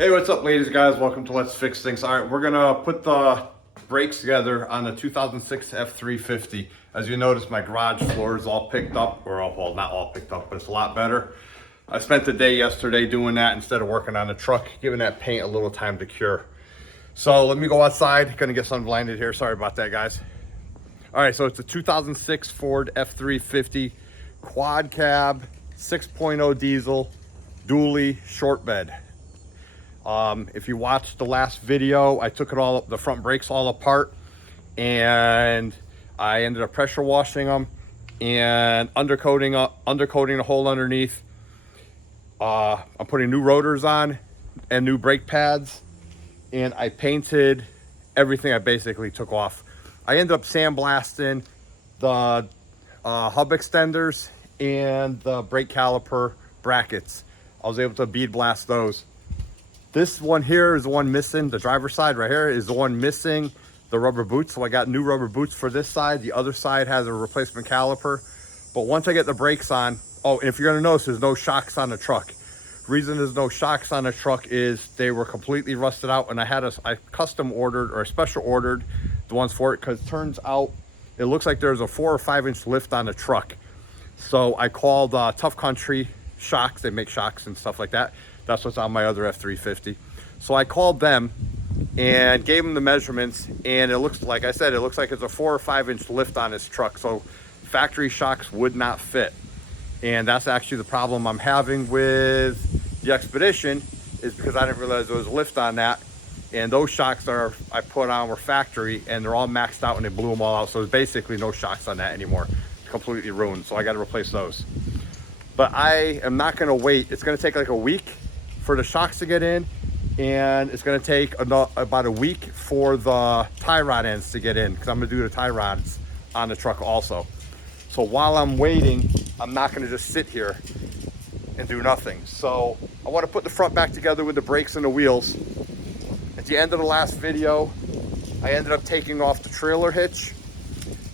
Hey, what's up, ladies and guys? Welcome to Let's Fix Things. All right, we're gonna put the brakes together on the 2006 F350. As you notice, my garage floor is all picked up, or well, not all picked up, but it's a lot better. I spent the day yesterday doing that instead of working on the truck, giving that paint a little time to cure. So let me go outside. Gonna get sun blinded here. Sorry about that, guys. All right, so it's a 2006 Ford F350 quad cab, 6.0 diesel, dually, short bed. If you watched the last video, I took the front brakes all apart, and I ended up pressure washing them and undercoating the hole underneath. I'm putting new rotors on and new brake pads, and I painted everything I basically took off. I ended up sandblasting the hub extenders and the brake caliper brackets. I was able to bead blast those. This one here is the one missing. The driver's side right here is the one missing the rubber boots. So I got new rubber boots for this side. The other side has a replacement caliper. But once I get the brakes on, oh, and if you're gonna notice, there's no shocks on the truck. Reason there's no shocks on the truck is they were completely rusted out, and I custom ordered or special ordered the ones for it, because it turns out it looks like there's a 4 or 5 inch lift on the truck. So I called Tough Country Shocks. They make shocks and stuff like that. That's what's on my other F350. So I called them and gave them the measurements, and it looks like I said, it looks like it's a 4 or 5 inch lift on this truck. So factory shocks would not fit. And that's actually the problem I'm having with the Expedition, is because I didn't realize there was a lift on that. And those shocks I put on were factory, and they're all maxed out, and they blew them all out. So there's basically no shocks on that anymore. Completely ruined. So I got to replace those. But I am not going to wait. It's going to take like a week for the shocks to get in, and it's going to take about a week for the tie rod ends to get in, because I'm going to do the tie rods on the truck also. So while I'm waiting, I'm not going to just sit here and do nothing. So I want to put the front back together with the brakes and the wheels. At the end of the last video, I ended up taking off the trailer hitch,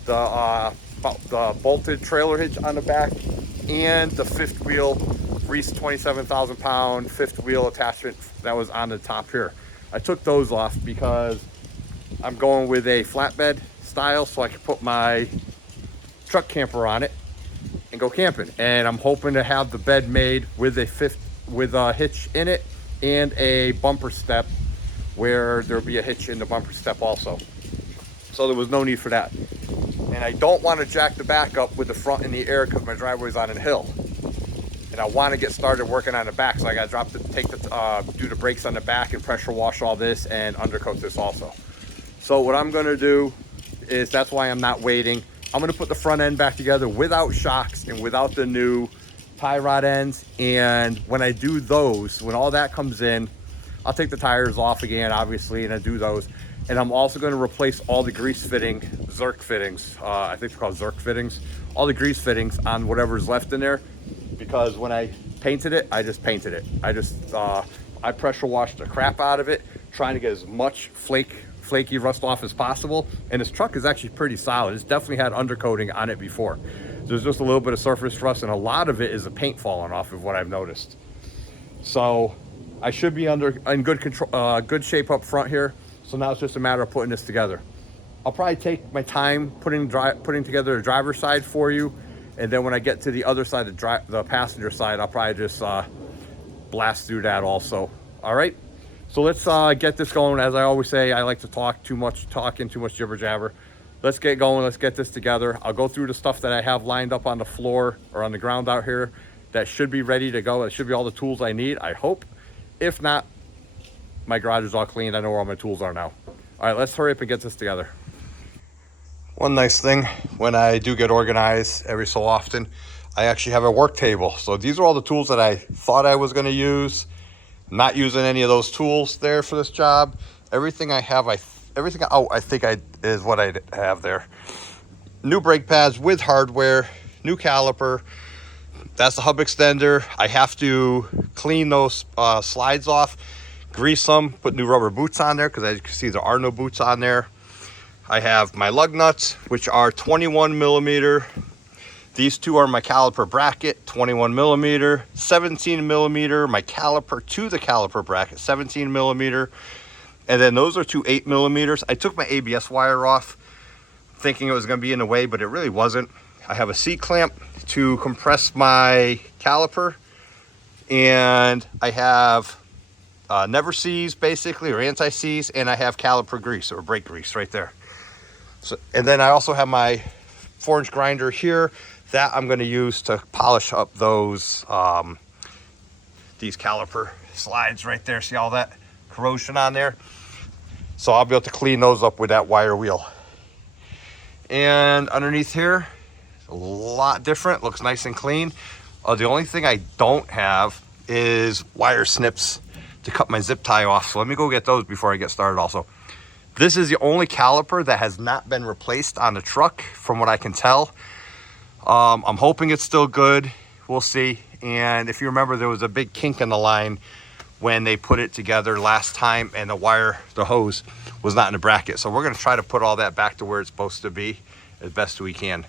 the bolted trailer hitch on the back, and the fifth wheel Reese 27,000 pound fifth wheel attachment that was on the top here. I took those off because I'm going with a flatbed style, so I can put my truck camper on it and go camping. And I'm hoping to have the bed made with a hitch in it and a bumper step, where there'll be a hitch in the bumper step also. So there was no need for that. And I don't want to jack the back up with the front in the air, because my driveway's on a hill. And I want to get started working on the back, so I got to do the brakes on the back and pressure wash all this and undercoat this also. So what I'm going to do is, that's why I'm not waiting. I'm going to put the front end back together without shocks and without the new tie rod ends. And when I do those, when all that comes in, I'll take the tires off again, obviously, and I do those. And I'm also going to replace all the grease fitting Zerk fittings. I think they're called Zerk fittings. All the grease fittings on whatever's left in there, because when I painted it, I just painted it. I pressure washed the crap out of it, trying to get as much flaky rust off as possible. And this truck is actually pretty solid. It's definitely had undercoating on it before. There's just a little bit of surface rust, and a lot of it is the paint falling off, of what I've noticed. So I should be in good shape up front here. So now it's just a matter of putting this together. I'll probably take my time putting together the driver's side for you, and then when I get to the other side, the passenger side, I'll probably just blast through that also. All right, so let's get this going. As I always say, I like to talk too much jibber jabber. Let's get going. Let's get this together. I'll go through the stuff that I have lined up on the floor or on the ground out here that should be ready to go. That should be all the tools I need, I hope. If not, my garage is all clean. I know where all my tools are now. All right, let's hurry up and get this together. One nice thing, when I do get organized every so often, I actually have a work table. So these are all the tools that I thought I was going to use. I'm not using any of those tools there for this job. Everything I have, I think is what I have there. New brake pads with hardware, new caliper. That's the hub extender. I have to clean those slides off, grease them, put new rubber boots on there, because as you can see, there are no boots on there. I have my lug nuts, which are 21 millimeter These two are my caliper bracket, 21 millimeter, 17 millimeter, my caliper to the caliper bracket, 17 millimeter. And then those are two 8 millimeters. I took my ABS wire off thinking it was going to be in the way, but it really wasn't. I have a C-clamp to compress my caliper, and I have never seize basically, or anti-seize, and I have caliper grease or brake grease right there. So, and then I also have my 4-inch grinder here that I'm going to use to polish up those these caliper slides right there. See all that corrosion on there? So I'll be able to clean those up with that wire wheel. And underneath here, a lot different, looks nice and clean. The only thing I don't have is wire snips to cut my zip tie off. So let me go get those before I get started also. This is the only caliper that has not been replaced on the truck from what I can tell. I'm hoping it's still good. We'll see. And if you remember, there was a big kink in the line when they put it together last time, and the wire, the hose, was not in the bracket. So we're going to try to put all that back to where it's supposed to be as best we can.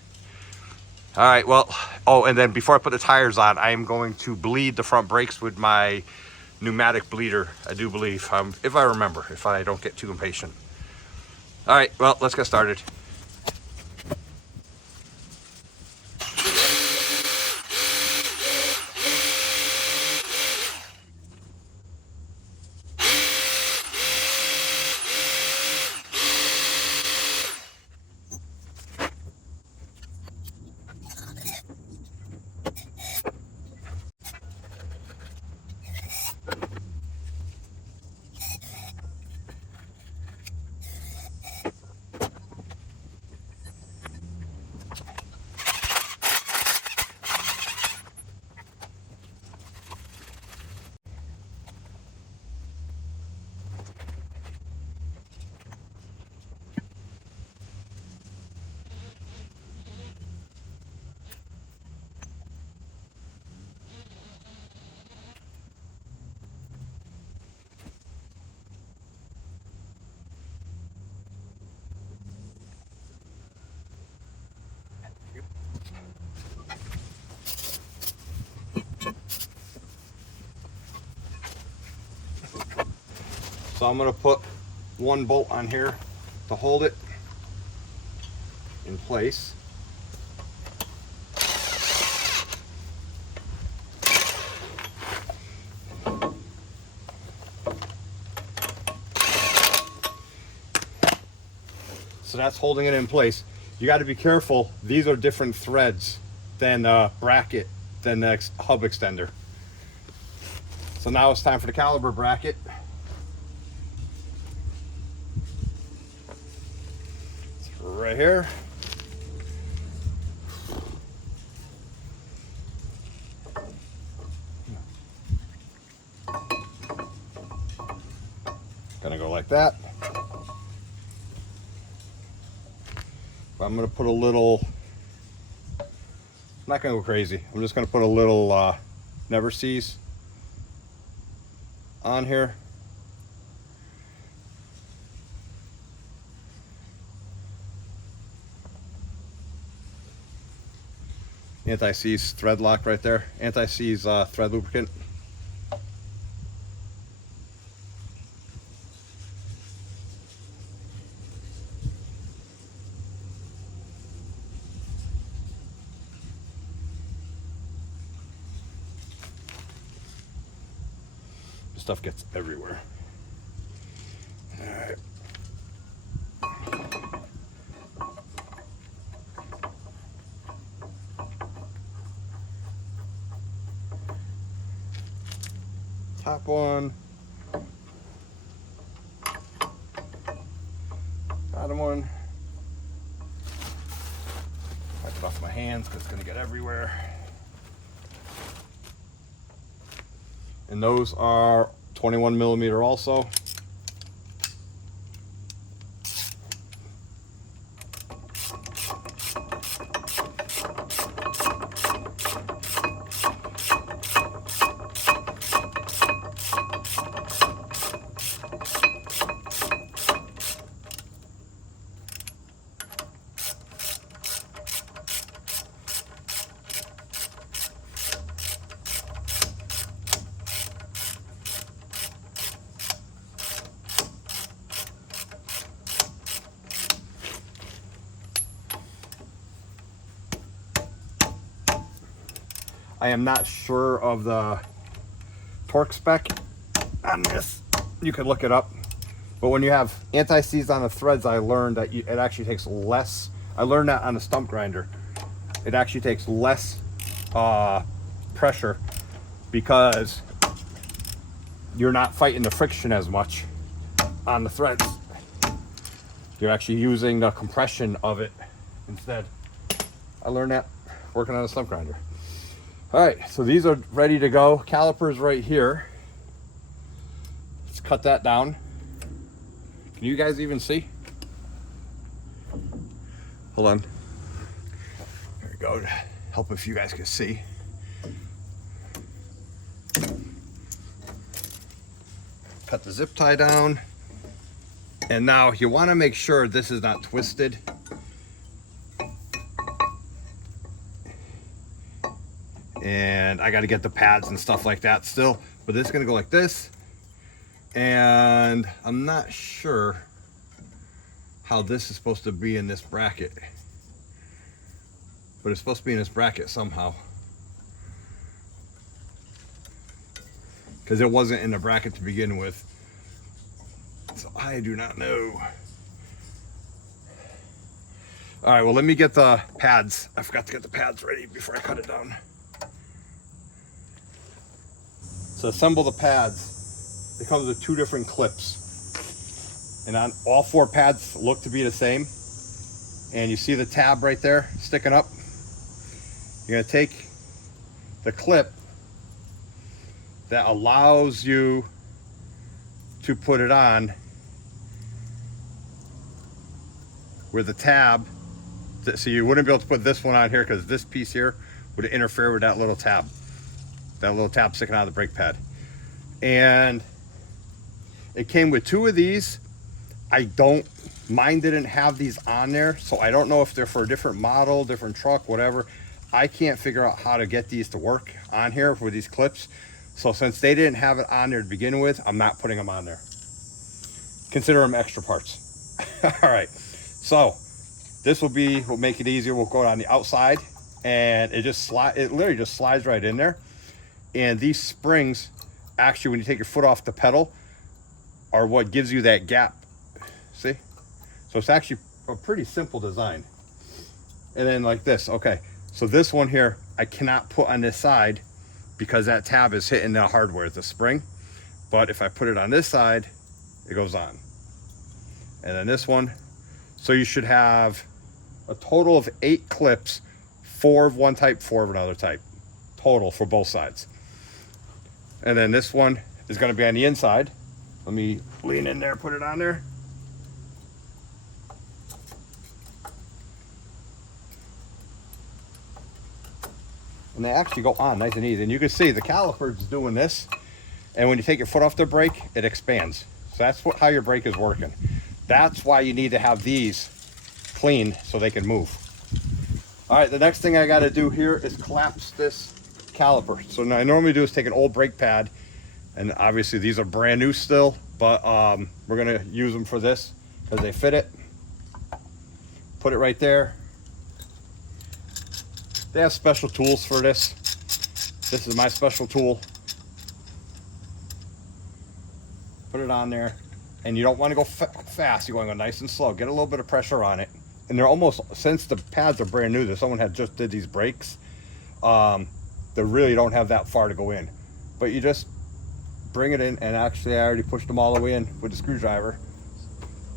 All right, well, oh, and then before I put the tires on, I am going to bleed the front brakes with my pneumatic bleeder, I do believe, if I remember, if I don't get too impatient. All right, well, let's get started. So I'm going to put one bolt on here to hold it in place. So that's holding it in place. You got to be careful. These are different threads than bracket, than the hub extender. So now it's time for the caliper bracket. Right here. Gonna go like that. I'm gonna put a little, I'm not gonna go crazy. I'm just gonna put a little never seize on here. Anti-seize thread lock right there. Anti-seize thread lubricant. This stuff gets everywhere. All right. Top one, bottom one. Wipe it off my hands because it's going to get everywhere. And those are 21 millimeter also. I am not sure of the torque spec on this. You could look it up. But when you have anti-seize on the threads, I learned that it actually takes less. I learned that on the stump grinder. It actually takes less pressure because you're not fighting the friction as much on the threads. You're actually using the compression of it instead. I learned that working on a stump grinder. All right, so these are ready to go. Calipers right here. Let's cut that down. Can you guys even see? Hold on. There we go. Help if you guys can see. Cut the zip tie down. And now you want to make sure this is not twisted. And I got to get the pads and stuff like that still. But this is going to go like this. And I'm not sure how this is supposed to be in this bracket. But it's supposed to be in this bracket somehow. Because it wasn't in the bracket to begin with. So I do not know. All right, well, let me get the pads. I forgot to get the pads ready before I cut it down. So assemble the pads. It comes with 2 different clips. And on all 4 pads look to be the same. And you see the tab right there sticking up. You're gonna take the clip that allows you to put it on where the tab, so you wouldn't be able to put this one on here because this piece here would interfere with that little tab sticking out of the brake pad. And it came with 2 of these. Mine didn't have these on there, so I don't know if they're for a different model, different truck, whatever. I can't figure out how to get these to work on here with these clips. So since they didn't have it on there to begin with, I'm not putting them on there. Consider them extra parts. All right, so this will make it easier. We'll go on the outside, and it literally just slides right in there. And these springs, actually, when you take your foot off the pedal, are what gives you that gap. See? So it's actually a pretty simple design. And then like this, okay. So this one here, I cannot put on this side because that tab is hitting the hardware, the spring. But if I put it on this side, it goes on. And then this one, so you should have a total of 8 clips, 4 of one type, 4 of another type, total for both sides. And then this one is gonna be on the inside. Let me lean in there, put it on there. And they actually go on nice and easy. And you can see the caliper's doing this. And when you take your foot off the brake, it expands. So that's how your brake is working. That's why you need to have these clean so they can move. All right, the next thing I gotta do here is collapse this caliper. So now I normally do is take an old brake pad, and obviously these are brand new still, but we're gonna use them for this because they fit it. Put it right there. They have special tools for this. This is my special tool. Put it on there, and you don't want to go fast. You want to go nice and slow. Get a little bit of pressure on it. And they're almost, since the pads are brand new, that someone had just did these brakes, they really don't have that far to go in. But you just bring it in, and actually I already pushed them all the way in with the screwdriver.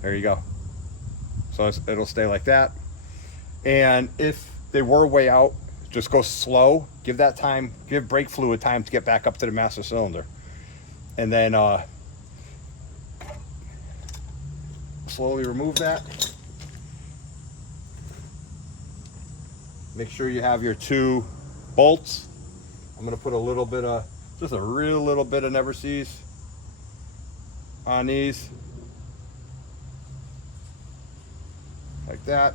There you go. So it'll stay like that. And if they were way out, just go slow. Give that time, give brake fluid time to get back up to the master cylinder. And then slowly remove that. Make sure you have your 2 bolts. I'm gonna put a little bit of, just a real little bit of never seize on these. Like that.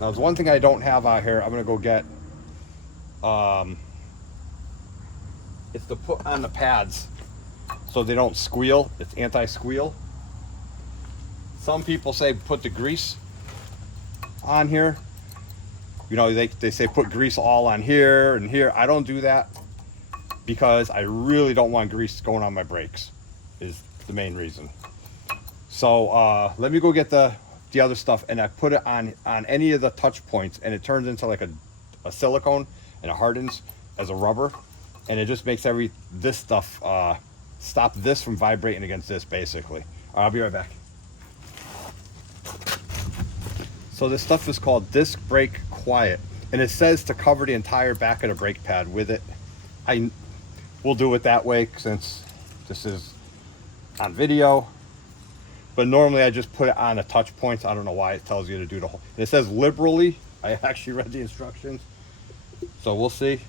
Now, there's one thing I don't have out here. I'm gonna go get. It's to put on the pads. so they don't squeal. It's anti-squeal. Some people say put the grease on here. You know, they say put grease all on here and here. I don't do that because I really don't want grease going on my brakes, is the main reason. So let me go get the other stuff, and I put it on any of the touch points, and it turns into like a silicone, and it hardens as a rubber, and it just makes this stuff stop this from vibrating against this, basically. All right, I'll be right back. So this stuff is called Disc Brake Quiet, and it says to cover the entire back of the brake pad with it. We'll do it that way since this is on video, but normally I just put it on the touch points. I don't know why it tells you to do the whole. And it says liberally. I actually read the instructions, so we'll see.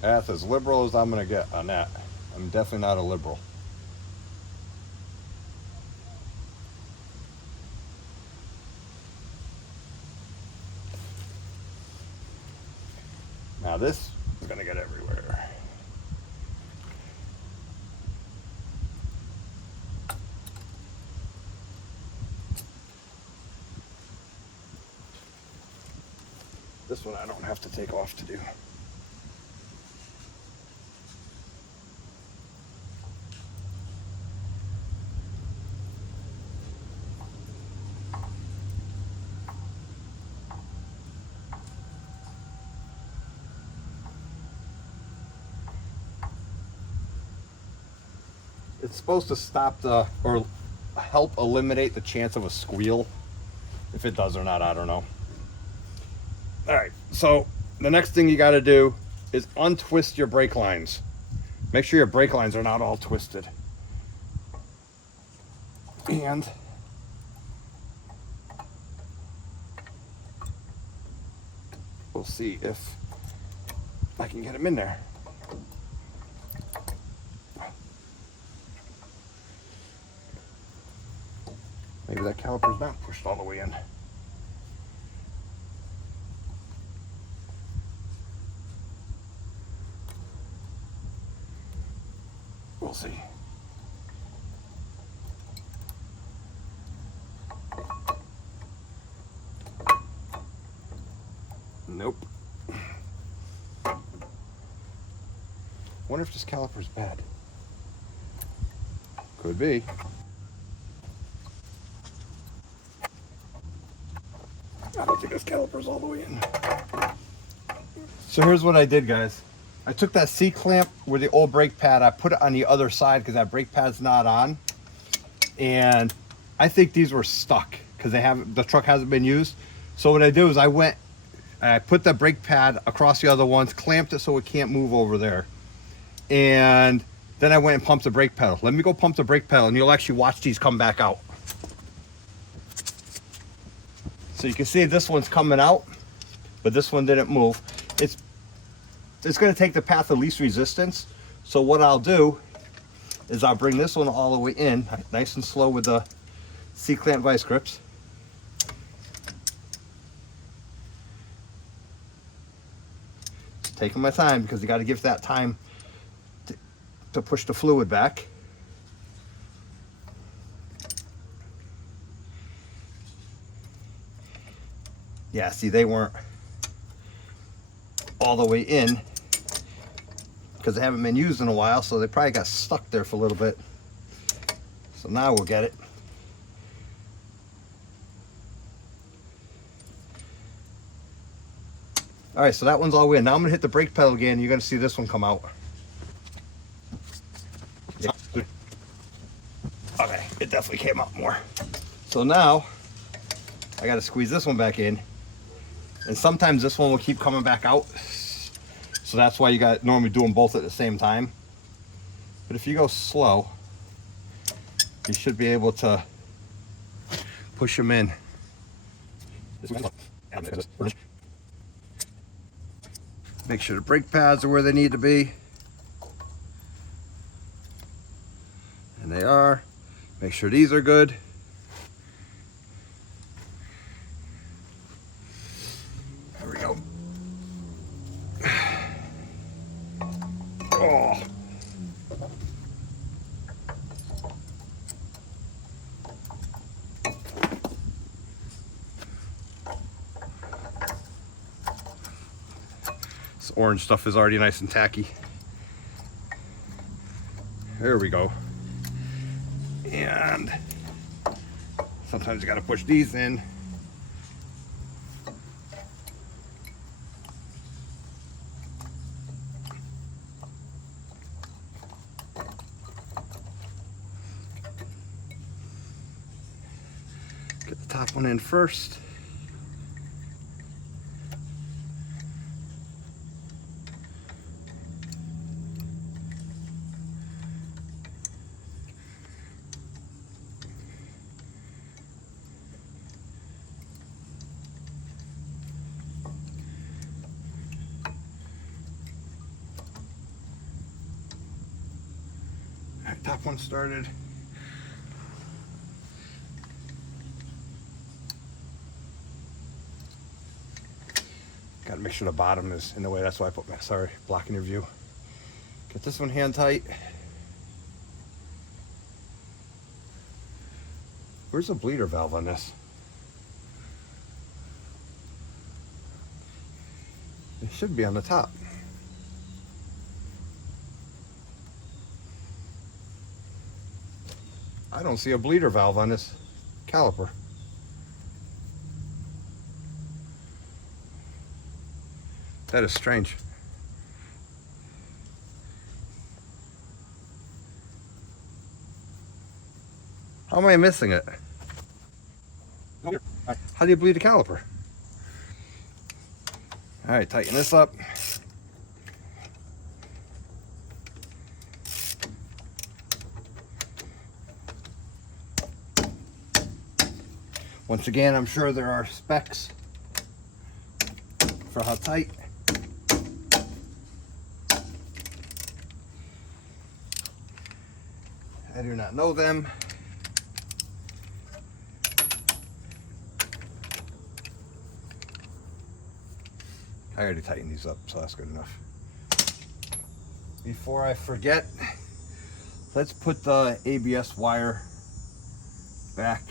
That's as liberal as I'm gonna get on that. I'm definitely not a liberal. Now this is gonna get everywhere. This one I don't have to take off to do. It's supposed to stop or help eliminate the chance of a squeal. If it does or not, I don't know. All right, so the next thing you got to do is untwist your brake lines. Make sure your brake lines are not all twisted. And we'll see if I can get them in there. Maybe that caliper's not pushed all the way in. We'll see. Nope. Wonder if this caliper's bad. Could be. I don't think this caliper's all the way in. So here's what I did, guys. I took that C-clamp with the old brake pad, I put it on the other side because that brake pad's not on. And I think these were stuck because the truck hasn't been used. So what I did was I put the brake pad across the other ones, clamped it so it can't move over there. And then I went and pumped the brake pedal. Let me go pump the brake pedal and you'll actually watch these come back out. So you can see this one's coming out, but this one didn't move. It's going to take the path of least resistance. So what I'll do is I'll bring this one all the way in, nice and slow with the C-clamp vice grips. Just taking my time because you got to give that time to push the fluid back. Yeah, see, they weren't all the way in because they haven't been used in a while, so they probably got stuck there for a little bit. So now we'll get it. All right, so that one's all the way in. Now I'm gonna hit the brake pedal again, and you're gonna see this one come out. Okay, it definitely came out more. So now I gotta squeeze this one back in. And sometimes this one will keep coming back out. So that's why you got normally do them both at the same time. But if you go slow, you should be able to push them in. Make sure the brake pads are where they need to be. And they are. Make sure these are good. orange stuff is already nice and tacky. There we go. And sometimes you got to push these in. Get the top one in first. Top one started. Got to make sure the bottom is in the way. That's why I put my, sorry, blocking your view. Get this one hand tight. Where's the bleeder valve on this? It should be on the top. I don't see a bleeder valve on this caliper. That is strange. How am I missing it? How do you bleed a caliper? All right, tighten this up. Once again, I'm sure there are specs for how tight. I do not know them. I already tightened these up, so that's good enough. Before I forget, let's put the ABS wire back.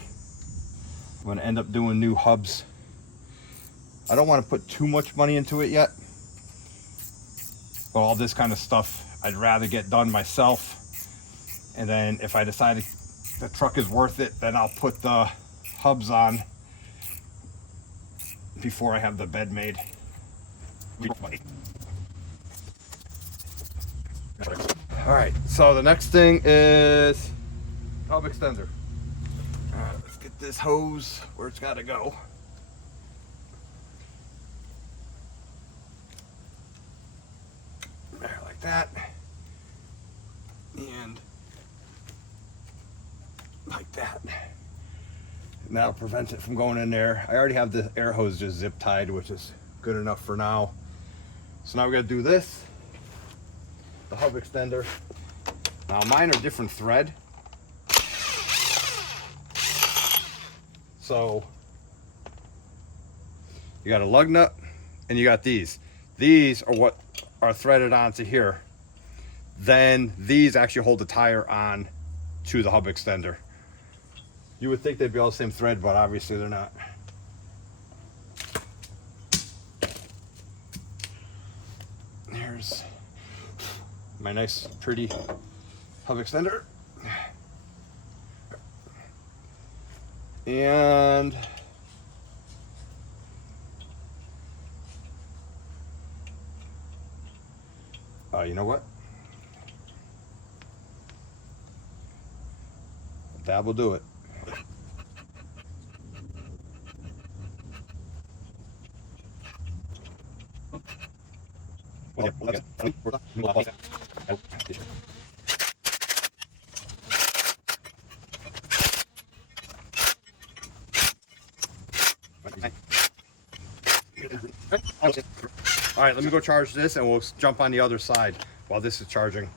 I'm going to end up doing new hubs. I don't want to put too much money into it yet. But all this kind of stuff, I'd rather get done myself. And then if I decide the truck is worth it, then I'll put the hubs on before I have the bed made. All right, so the next thing is hub extender. All right, let's get this hose where it's got to go. There, like that. And like that. And that'll prevent it from going in there. I already have the air hose just zip tied, which is good enough for now. So now we got to do this, the hub extender. Now mine are different thread. So you got a lug nut and you got these. These are what are threaded onto here. Then these actually hold the tire on to the hub extender. You would think they'd be all the same thread, but obviously they're not. Here's my nice, pretty hub extender. And you know what? That will do it. All right, let me go charge this and we'll jump on the other side while this is charging.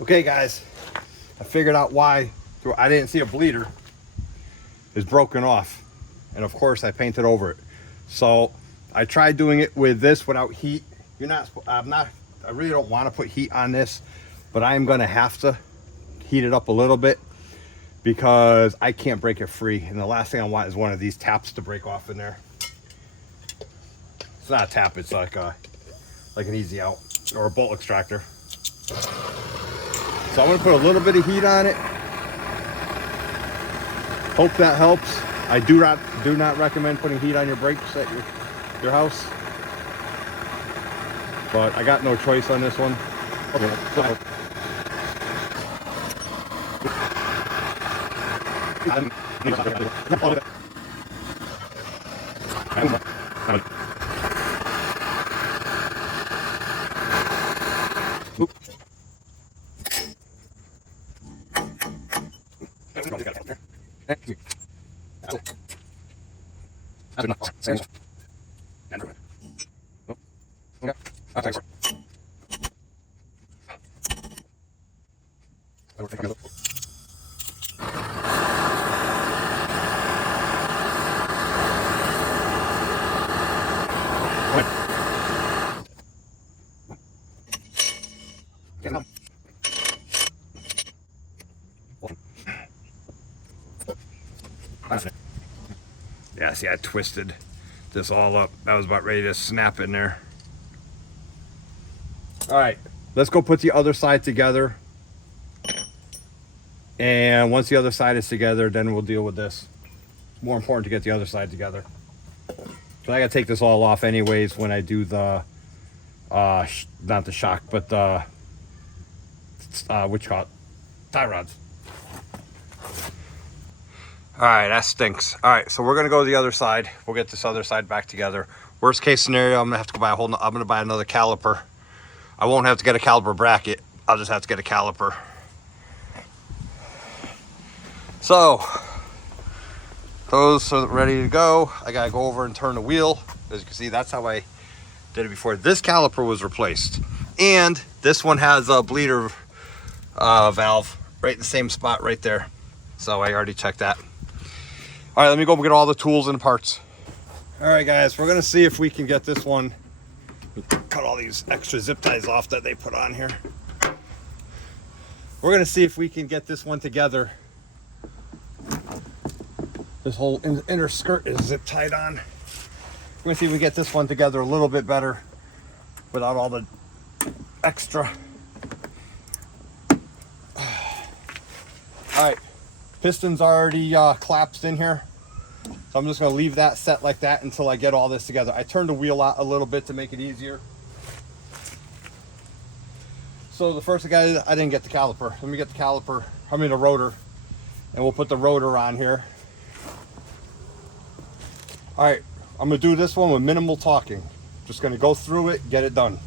Okay guys, I figured out why I didn't see a bleeder. It's broken off. And of course I painted over it. So I tried doing it with this without heat. I really don't want to put heat on this, but I'm gonna have to heat it up a little bit because I can't break it free. And the last thing I want is one of these taps to break off in there. It's not a tap, it's like an easy out or a bolt extractor. So I'm gonna put a little bit of heat on it. Hope that helps. I do not recommend putting heat on your brakes at your house, but I got no choice on this one. Yeah, see, I twisted this all up. I was about ready to snap in there. All right, let's go put the other side together. And once the other side is together, then we'll deal with this. It's more important to get the other side together. So I gotta take this all off anyways when I do the, not the shock, but the, what you call it, tie rods. All right, that stinks. All right, so we're gonna go to the other side. We'll get this other side back together. Worst case scenario, I'm gonna have to go buy I'm gonna buy another caliper. I won't have to get a caliper bracket. I'll just have to get a caliper. So, those are ready to go. I gotta go over and turn the wheel. As you can see, that's how I did it before. This caliper was replaced. And this one has a bleeder valve right in the same spot right there. So I already checked that. All right, let me go get all the tools and parts. All right, guys, we're gonna see if we can get this one. Cut all these extra zip ties off that they put on here. We're gonna see if we can get this one together. This whole inner skirt is zip tied on. We're gonna see if we get this one together a little bit better without all the extra. All right. Piston's already collapsed in here, so I'm just going to leave that set like that until I get all this together. I turned the wheel out a little bit to make it easier. So the first thing I didn't get the caliper. Let me get the caliper, the rotor, and we'll put the rotor on here. All right, I'm going to do this one with minimal talking. Just going to go through it, get it done.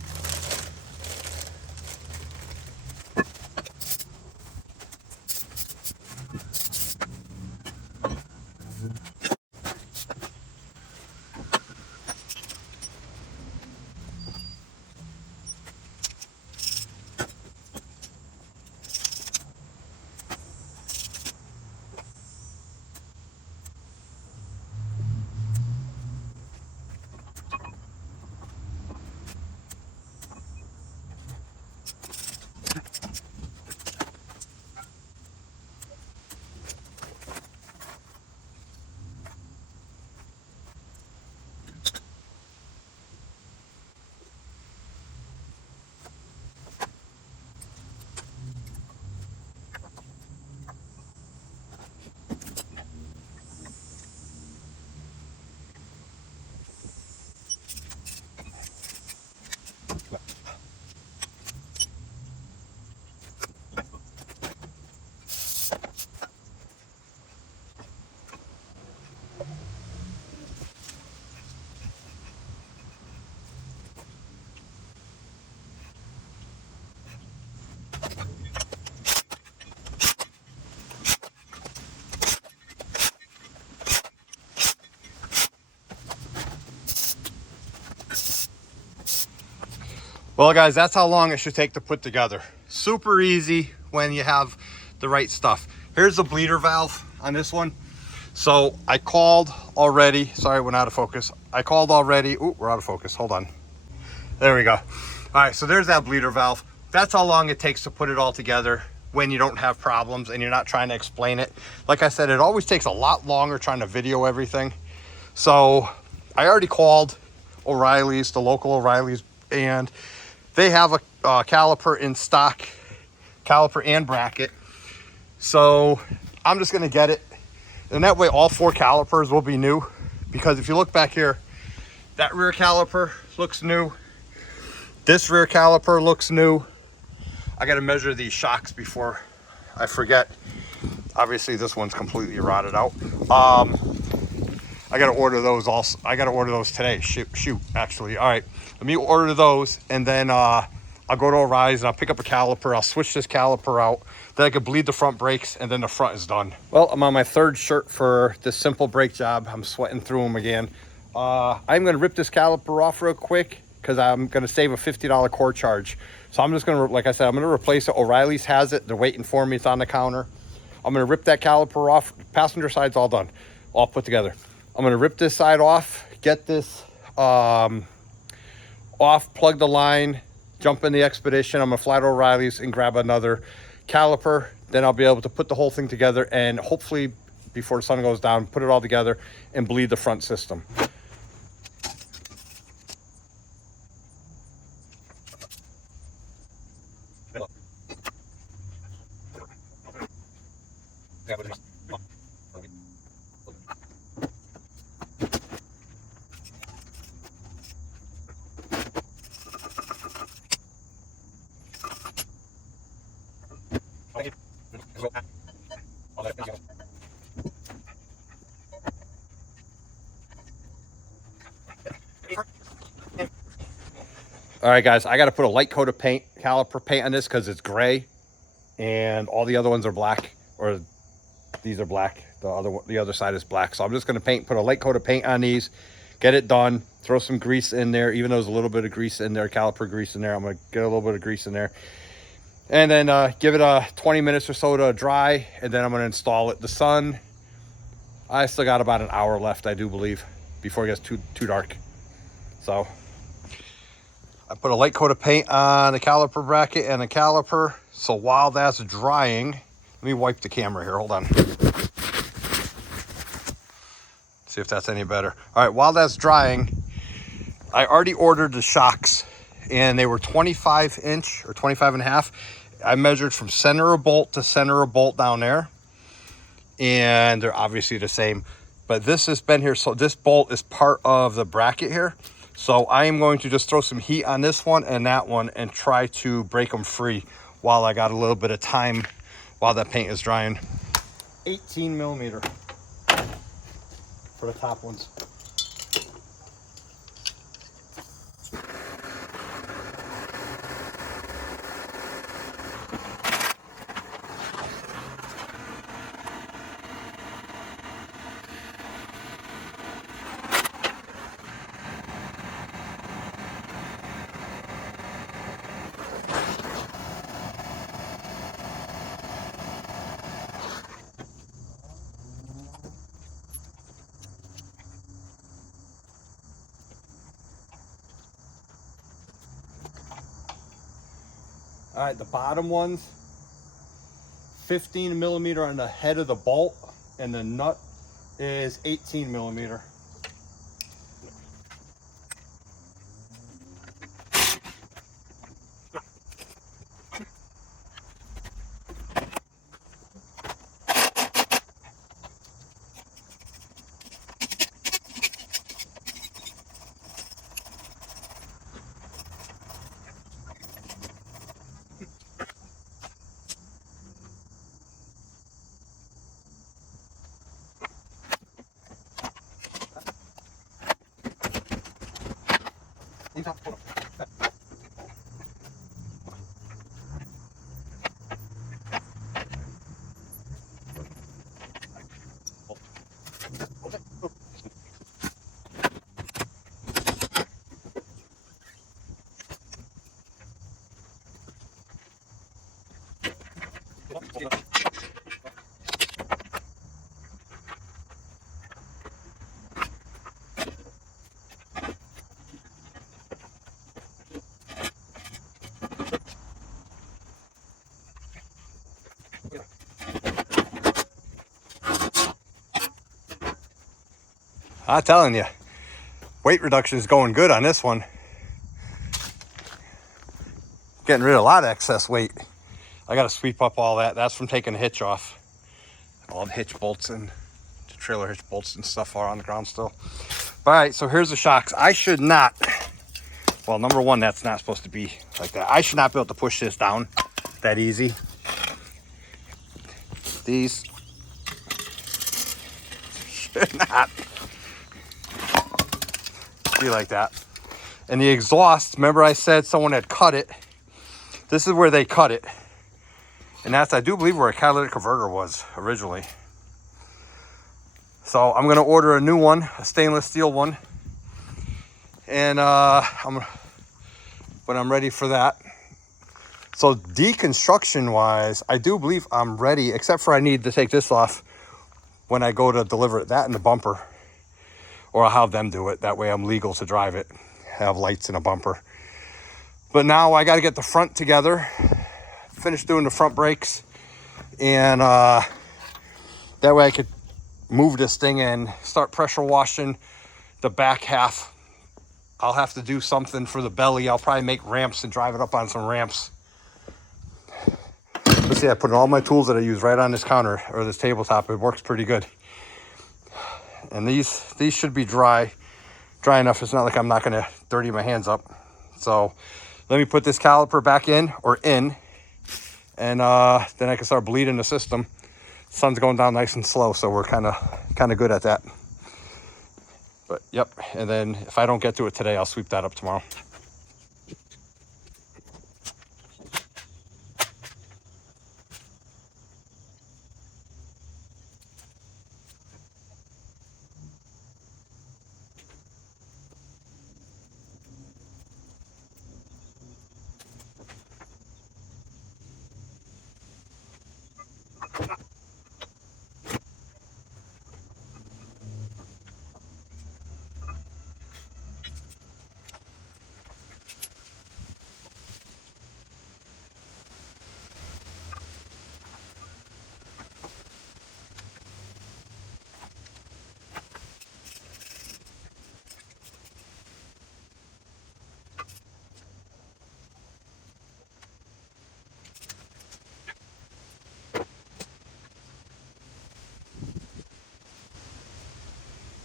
Well, guys, that's how long it should take to put together. Super easy when you have the right stuff. Here's the bleeder valve on this one. So I called already. Sorry, went out of focus. I called already. Ooh, we're out of focus. Hold on. There we go. All right, so there's that bleeder valve. That's how long it takes to put it all together when you don't have problems and you're not trying to explain it. Like I said, it always takes a lot longer trying to video everything. So I already called O'Reilly's, the local O'Reilly's, and they have a caliper in stock, caliper and bracket. So I'm just gonna get it, and that way all 4 calipers will be new. Because if you look back here, that rear caliper looks new. This rear caliper looks new. I gotta measure these shocks before I forget. Obviously this one's completely rotted out. I gotta order those also. I gotta order those today. Shoot, actually. All right, let me order those, and then I'll go to O'Reilly's and I'll pick up a caliper. I'll switch this caliper out. Then I can bleed the front brakes, and then the front is done. Well, I'm on my 3rd shirt for this simple brake job. I'm sweating through them again. I'm gonna rip this caliper off real quick because I'm gonna save a $50 core charge. So I'm just gonna, like I said, I'm gonna replace it. O'Reilly's has it. They're waiting for me. It's on the counter. I'm gonna rip that caliper off. Passenger side's all done, all put together. I'm gonna rip this side off, get this off, plug the line, jump in the Expedition. I'm gonna fly to O'Reilly's and grab another caliper. Then I'll be able to put the whole thing together, and hopefully before the sun goes down, put it all together and bleed the front system. All right, guys, I got to put a light coat of paint, caliper paint on this because it's gray, and all the other ones are black, or these are black. The other side is black. So I'm just going to put a light coat of paint on these, get it done, throw some grease in there. Even though there's a little bit of grease in there, caliper grease in there, I'm going to get a little bit of grease in there, and then give it 20 minutes or so to dry, and then I'm going to install it. The sun, I still got about an hour left, I do believe, before it gets too dark. So I put a light coat of paint on the caliper bracket and the caliper. So while that's drying, let me wipe the camera here. Hold on. See if that's any better. All right, while that's drying, I already ordered the shocks, and they were 25-inch or 25.5. I measured from center of bolt to center of bolt down there, and they're obviously the same. But this has been here, so this bolt is part of the bracket here. So I am going to just throw some heat on this one and that one and try to break them free while I got a little bit of time while that paint is drying. 18 millimeter for the top ones. All right, the bottom ones, 15 millimeter on the head of the bolt, and the nut is 18 millimeter. I'm telling you, Weight reduction is going good on this one. Getting rid of a lot of excess weight. I got to sweep up all that. That's from taking the hitch off. All the hitch bolts and the trailer hitch bolts and stuff are on the ground still. All right, so here's the shocks. I should not, well, number one, that's not supposed to be like that. I should not be able to push this down that easy. These should not be like that. And the exhaust, remember I said someone had cut it. This is where they cut it. And that's, I do believe, where a catalytic converter was originally. So I'm gonna order a new one, a stainless steel one. And when I'm ready for that. So deconstruction wise, I do believe I'm ready, except for I need to take this off when I go to deliver it, that and the bumper. Or I'll have them do it. That way I'm legal to drive it. Have lights and a bumper. But now I gotta get the front together, finish doing the front brakes, and that way I could move this thing and start pressure washing the back half. I'll have to do something for the belly. I'll probably make ramps and drive it up on some ramps. Let's see, I put all my tools that I use right on this counter or this tabletop. It works pretty good. And these should be dry enough. It's not like I'm not gonna dirty my hands up. So let me put this caliper back in, and then I can start bleeding the system. Sun's going down nice and slow, so we're kind of good at that. But yep, and then if I don't get to it today, I'll sweep that up tomorrow.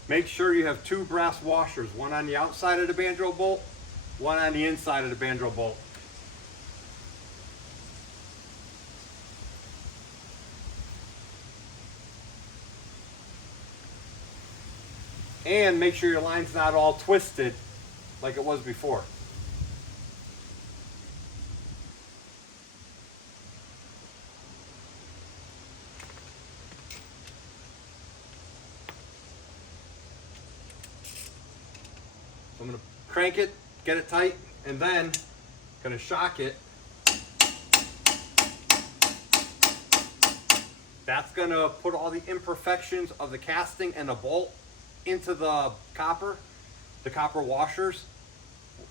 Make sure you have two brass washers, one on the outside of the banjo bolt, one on the inside of the banjo bolt. And make sure your line's not all twisted like it was before. I'm going to crank it, get it tight, and then going to shock it. That's going to put all the imperfections of the casting and the bolt into the copper washers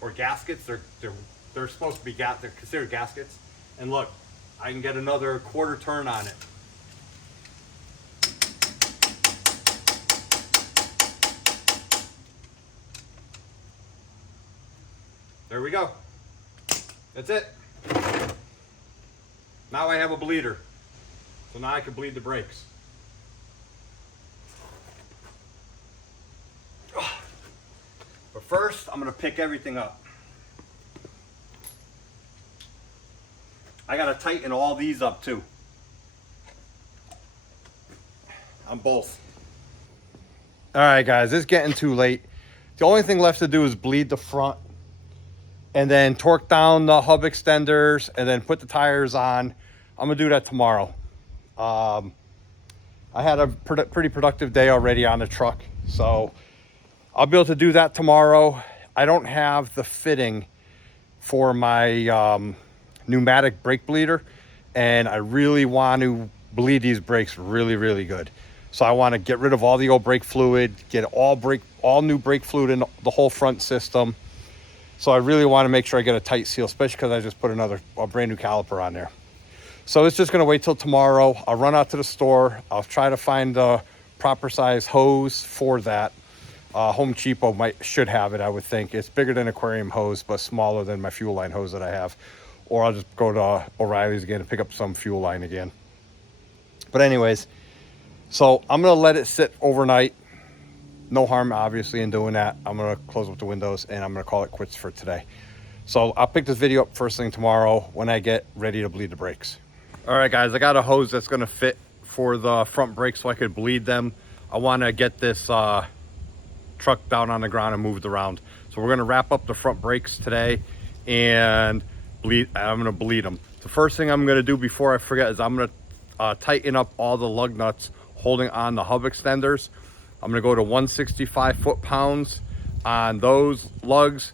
or gaskets. They're supposed to be they're considered gaskets. And look, I can get another quarter turn on it. There we go. That's it. Now I have a bleeder. So now I can bleed the brakes. But first, I'm gonna pick everything up. I gotta tighten all these up too. On both. All right, guys, it's getting too late. The only thing left to do is bleed the front and then torque down the hub extenders and then put the tires on. I'm gonna do that tomorrow. I had a pretty productive day already on the truck, so I'll be able to do that tomorrow. I don't have the fitting for my pneumatic brake bleeder, and I really want to bleed these brakes really, really good. So I want to get rid of all the old brake fluid, get all new brake fluid in the whole front system. So I really want to make sure I get a tight seal, especially because I just put a brand new caliper on there. So it's just going to wait till tomorrow. I'll run out to the store. I'll try to find the proper size hose for that. Home Cheapo should have it, I would think. It's bigger than aquarium hose, but smaller than my fuel line hose that I have. Or I'll just go to O'Reilly's again and pick up some fuel line again. But anyways, so I'm gonna let it sit overnight. No harm, obviously, in doing that. I'm gonna close up the windows and I'm gonna call it quits for today. So I'll pick this video up first thing tomorrow when I get ready to bleed the brakes. All right, guys, I got a hose that's gonna fit for the front brakes so I could bleed them. I wanna get this truck down on the ground and moved around. So we're gonna wrap up the front brakes today and I'm gonna bleed them. The first thing I'm gonna do before I forget is I'm gonna tighten up all the lug nuts holding on the hub extenders. I'm gonna go to 165 foot-pounds on those lugs.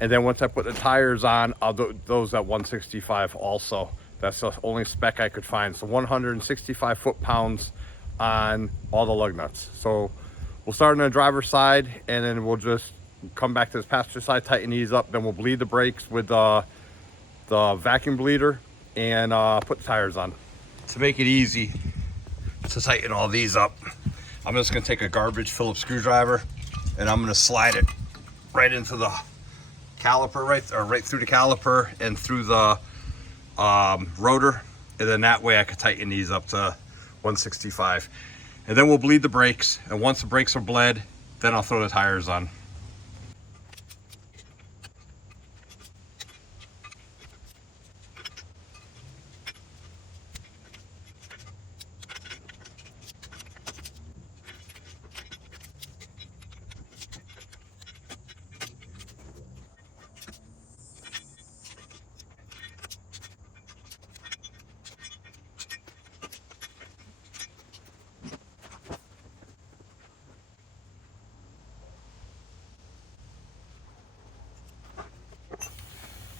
And then once I put the tires on, I'll do those at 165 also. That's the only spec I could find. So 165 foot-pounds on all the lug nuts. So we'll start on the driver's side and then we'll just come back to this passenger side, tighten these up. Then we'll bleed the brakes with the vacuum bleeder and put the tires on. To make it easy to tighten all these up, I'm just gonna take a garbage Phillips screwdriver and I'm gonna slide it right into the caliper, right through the caliper and through the rotor, and then that way I could tighten these up to 165. And then we'll bleed the brakes, and once the brakes are bled, then I'll throw the tires on.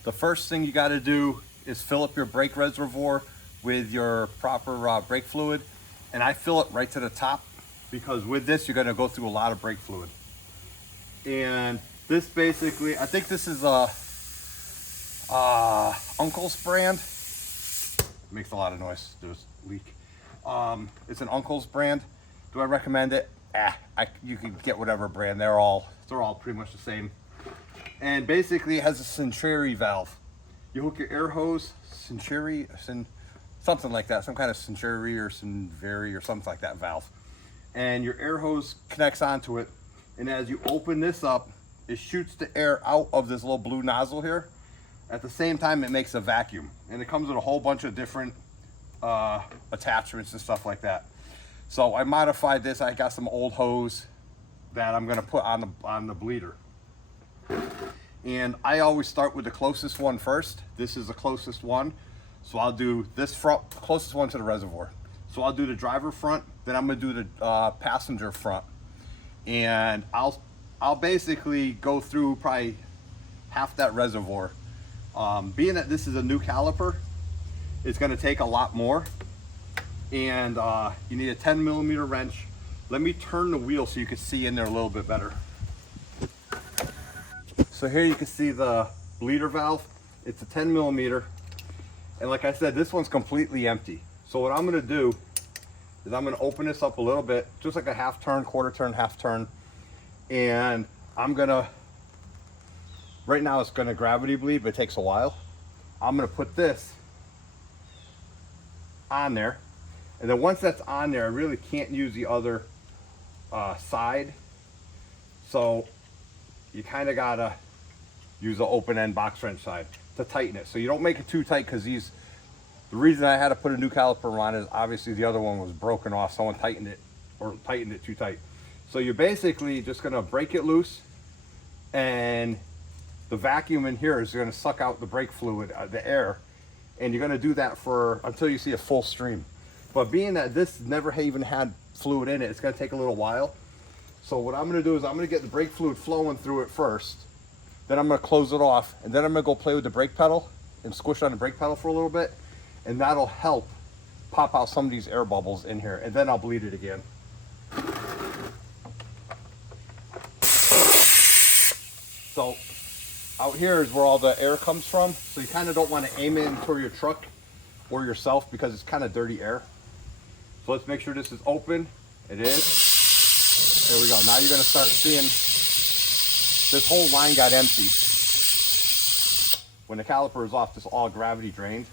The first thing you got to do is fill up your brake reservoir with your proper brake fluid, and I fill it right to the top because with this you're going to go through a lot of brake fluid. And this basically, I think this is a Uncle's brand. It makes a lot of noise. There's a leak. It's an Uncle's brand. Do I recommend it? You can get whatever brand. They're all pretty much the same. And basically it has a Centuri valve. You hook your air hose, something like that, some kind of Centuri or Centuri or something like that valve. And your air hose connects onto it. And as you open this up, it shoots the air out of this little blue nozzle here. At the same time, it makes a vacuum. And it comes with a whole bunch of different attachments and stuff like that. So I modified this. I got some old hose that I'm gonna put on the bleeder. And I always start with the closest one first. This is the closest one. So I'll do this front, closest one to the reservoir. So I'll do the driver front, then I'm gonna do the passenger front. And I'll basically go through probably half that reservoir. Being that this is a new caliper, it's gonna take a lot more. And you need a 10mm wrench. Let me turn the wheel so you can see in there a little bit better. So here you can see the bleeder valve. It's a 10mm. And like I said, this one's completely empty. So what I'm gonna do is I'm gonna open this up a little bit, just like a half turn, quarter turn, half turn. And I'm gonna, right now it's gonna gravity bleed, but it takes a while. I'm gonna put this on there. And then once that's on there, I really can't use the other side. So you kind of gotta use the open end box wrench side to tighten it. So you don't make it too tight, because the reason I had to put a new caliper on is obviously the other one was broken off. Someone tightened it too tight. So you're basically just gonna break it loose, and the vacuum in here is gonna suck out the brake fluid, the air, and you're gonna do that until you see a full stream. But being that this never even had fluid in it, it's gonna take a little while. So what I'm gonna do is I'm gonna get the brake fluid flowing through it first. Then I'm gonna close it off, and then I'm gonna go play with the brake pedal and squish on the brake pedal for a little bit, and that'll help pop out some of these air bubbles in here, and then I'll bleed it again. So out here is where all the air comes from. So you kind of don't want to aim it into your truck or yourself because it's kind of dirty air. So let's make sure this is open. It is. There we go. Now you're going to start seeing this whole line got emptied. When the caliper is off, this all gravity drained.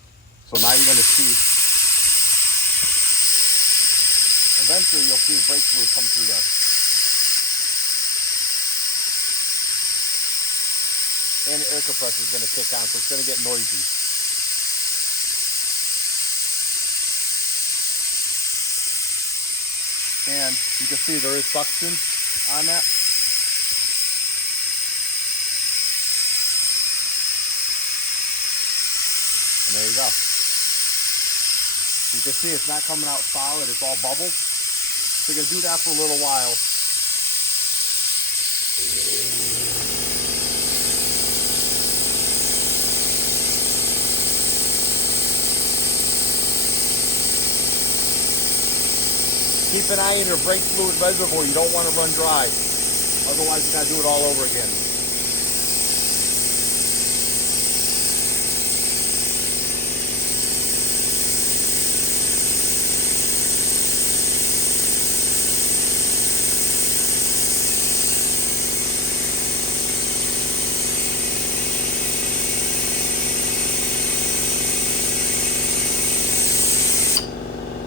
So now you're going to see, eventually you'll see brake fluid come through there. And the air compressor is going to kick on, so it's going to get noisy. And you can see there is suction on that. And there you go. You can see it's not coming out solid, it's all bubbles. So you're going to do that for a little while. Keep an eye on your brake fluid reservoir. You don't want to run dry. Otherwise, you got to do it all over again.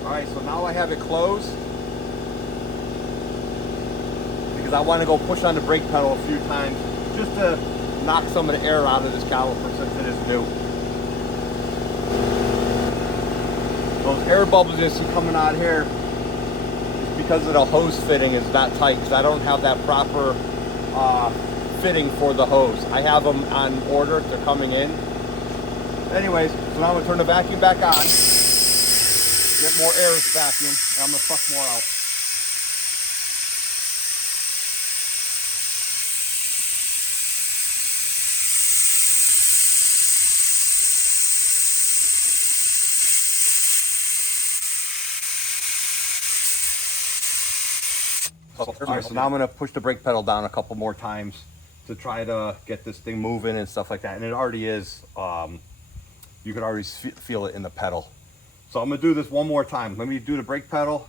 All right, so now I have it closed. Because I want to go push on the brake pedal a few times just to knock some of the air out of this caliper since it is new. Those air bubbles you see coming out here is because of the hose fitting is not tight, because I don't have that proper fitting for the hose. I have them on order, they're coming in. Anyways, so now I'm going to turn the vacuum back on, get more air vacuum, and I'm going to suck more out. Alright, so now I'm going to push the brake pedal down a couple more times to try to get this thing moving and stuff like that. And it already is. You can already feel it in the pedal. So I'm going to do this one more time. Let me do the brake pedal.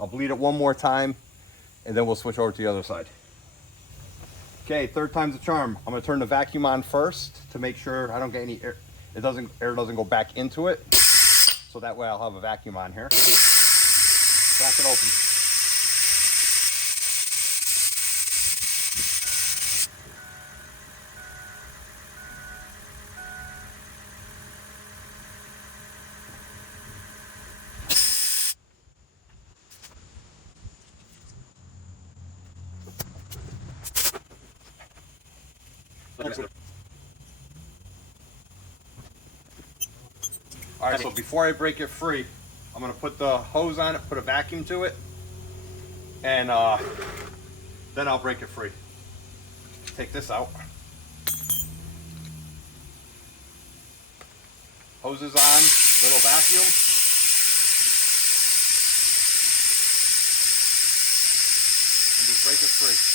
I'll bleed it one more time, and then we'll switch over to the other side. Okay, third time's the charm. I'm going to turn the vacuum on first to make sure I don't get any air. Air doesn't go back into it. So that way I'll have a vacuum on here. Crack it open. All right, so before I break it free, I'm gonna put the hose on it, put a vacuum to it, and then I'll break it free. Take this out. Hose is on, little vacuum. And just break it free.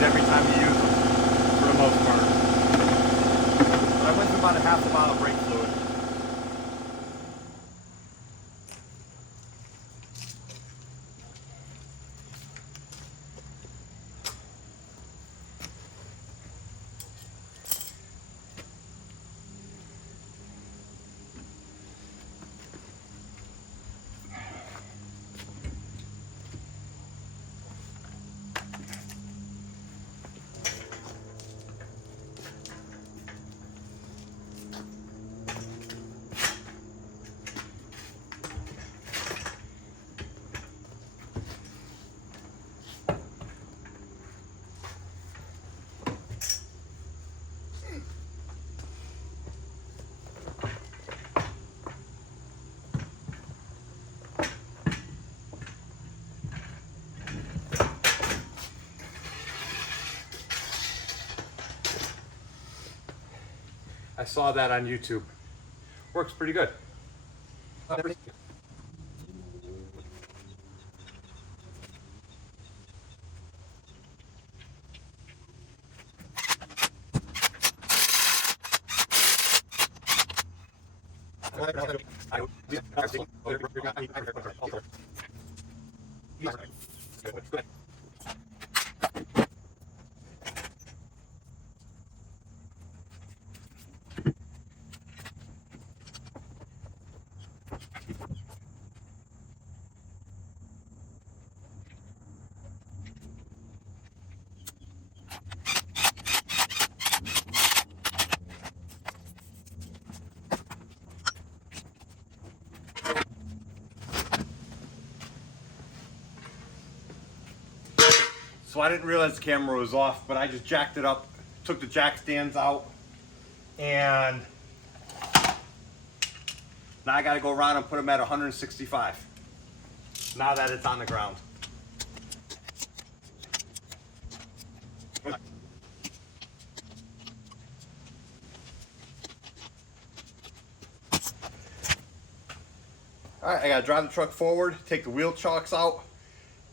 Every time you use them, for the most part. But I went through about a half a bottle of brake fluid. I saw that on YouTube. Works pretty good. So I didn't realize the camera was off, but I just jacked it up, took the jack stands out, and now I gotta go around and put them at 165, now that it's on the ground. All right, I gotta drive the truck forward, take the wheel chocks out,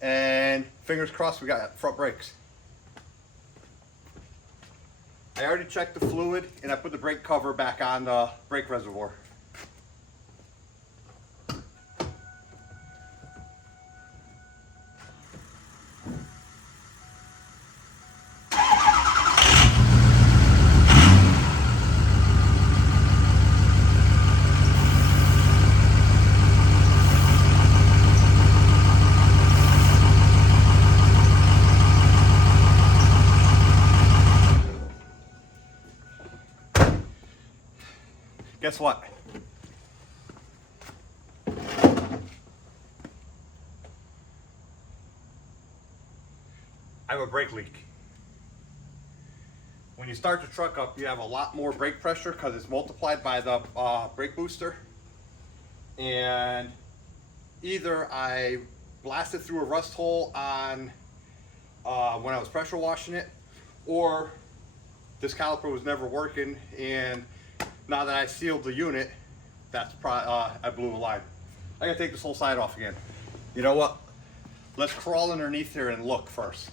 and fingers crossed we got front brakes. I already checked the fluid and I put the brake cover back on the brake reservoir. Guess what? I have a brake leak. When you start the truck up, you have a lot more brake pressure because it's multiplied by the brake booster. And either I blasted through a rust hole on when I was pressure washing it, or this caliper was never working, and now that I sealed the unit, that's I blew a line. I gotta take this whole side off again. You know what? Let's crawl underneath here and look first.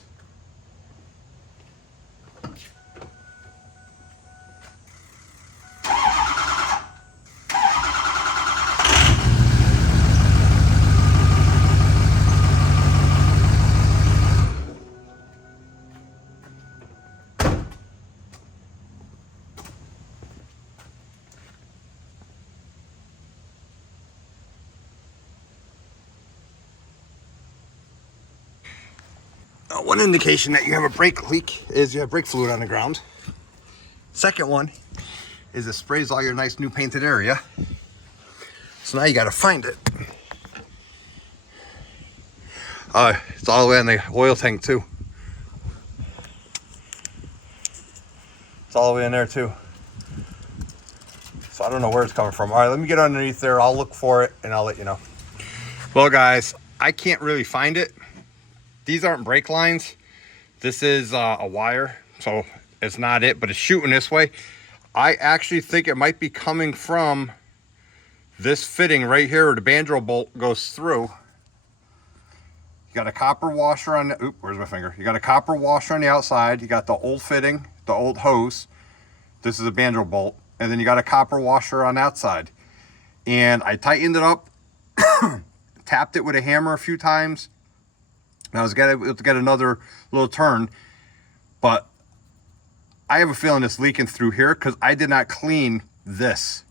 One indication that you have a brake leak is you have brake fluid on the ground. Second one is it sprays all your nice new painted area. So now you got to find it. It's all the way in the oil tank too. It's all the way in there too. So I don't know where it's coming from. All right, let me get underneath there. I'll look for it and I'll let you know. Well guys, I can't really find it. These aren't brake lines. This is a wire, so it's not it, but it's shooting this way. I actually think it might be coming from this fitting right here where the banjo bolt goes through. You got a copper washer on the, oop, where's my finger? You got a copper washer on the outside. You got the old fitting, the old hose. This is a banjo bolt. And then you got a copper washer on that side. And I tightened it up, tapped it with a hammer a few times. I was able to get another little turn, but I have a feeling it's leaking through here because I did not clean this.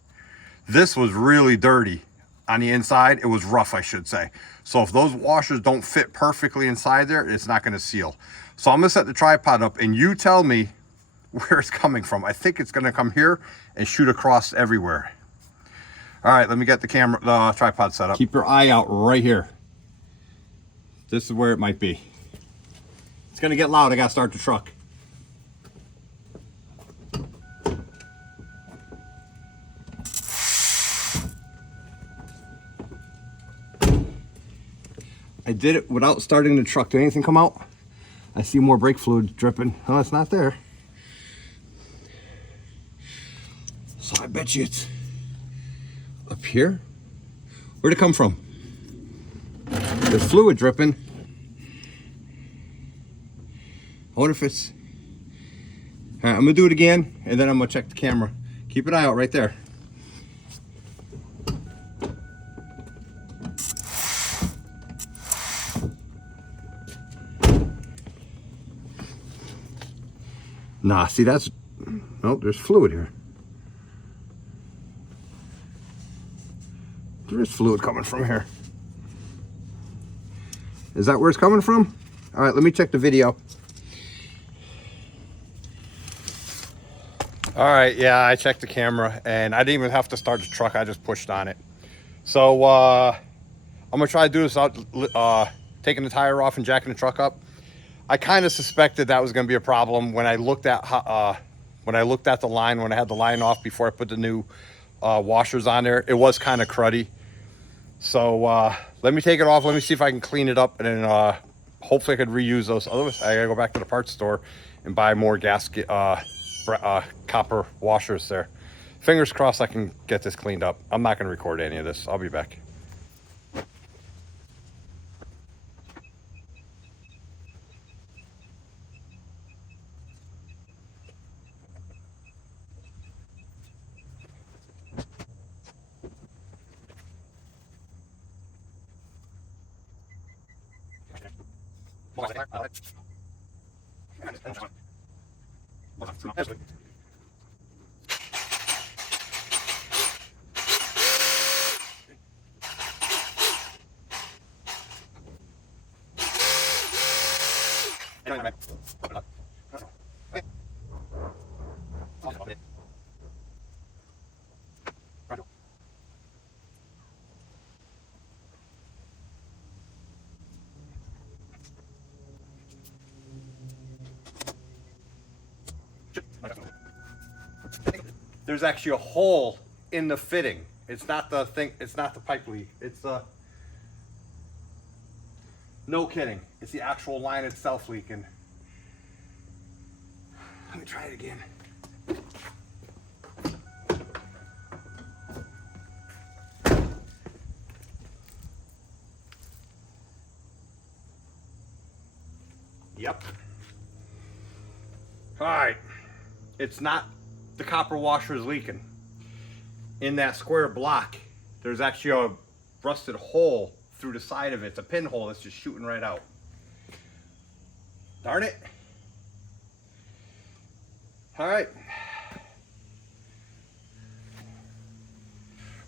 This was really dirty on the inside. It was rough, I should say. So if those washers don't fit perfectly inside there, it's not going to seal. So I'm going to set the tripod up and you tell me where it's coming from. I think it's going to come here and shoot across everywhere. All right, let me get the tripod set up. Keep your eye out right here. This is where it might be. It's gonna get loud. I gotta start the truck. I did it without starting the truck. Did anything come out? I see more brake fluid dripping. Oh, it's not there. So I bet you it's up here. Where'd it come from? There's fluid dripping. I wonder if it's... All right, I'm gonna do it again, and then I'm gonna check the camera. Keep an eye out right there. Nah, see that's... Nope, there's fluid here. There is fluid coming from here. Is that where it's coming from? All right, let me check the video. All right, yeah, I checked the camera and I didn't even have to start the truck. I just pushed on it. So I'm gonna try to do this out, taking the tire off and jacking the truck up. I kind of suspected that was gonna be a problem when I looked at the line, when I had the line off before I put the new washers on there. It was kind of cruddy. So let me take it off. Let me see if I can clean it up, and then hopefully I could reuse those. Otherwise, I gotta go back to the parts store and buy more gasket, copper washers there. Fingers crossed I can get this cleaned up. I'm not gonna record any of this. I'll be back. There's actually a hole in the fitting. It's not the thing, it's not the pipe leak. It's the, no kidding. It's the actual line itself leaking. Let me try it again. Yep. All right. It's not the copper washer is leaking. In that square block, there's actually a rusted hole through the side of it. It's a pinhole that's just shooting right out. Darn it. All right.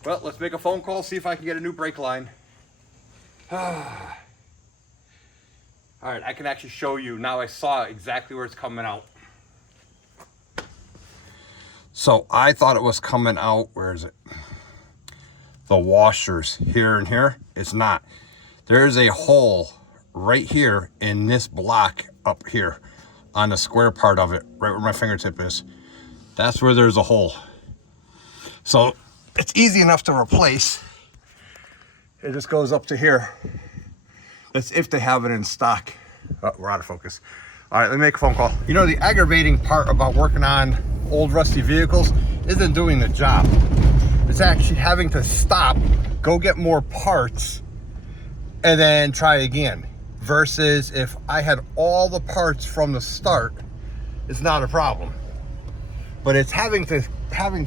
Well, let's make a phone call, see if I can get a new brake line. All right, I can actually show you. Now I saw exactly where it's coming out. So I thought it was coming out, where is it? The washers here and here. It's not. There's a hole right here in this block up here on the square part of it, right where my fingertip is. That's where there's a hole. So it's easy enough to replace. It just goes up to here. That's if they have it in stock. Oh, we're out of focus. All right, let me make a phone call. You know, the aggravating part about working on old rusty vehicles isn't doing the job. It's actually having to stop, go get more parts, and then try again. Versus if I had all the parts from the start, it's not a problem. But it's having to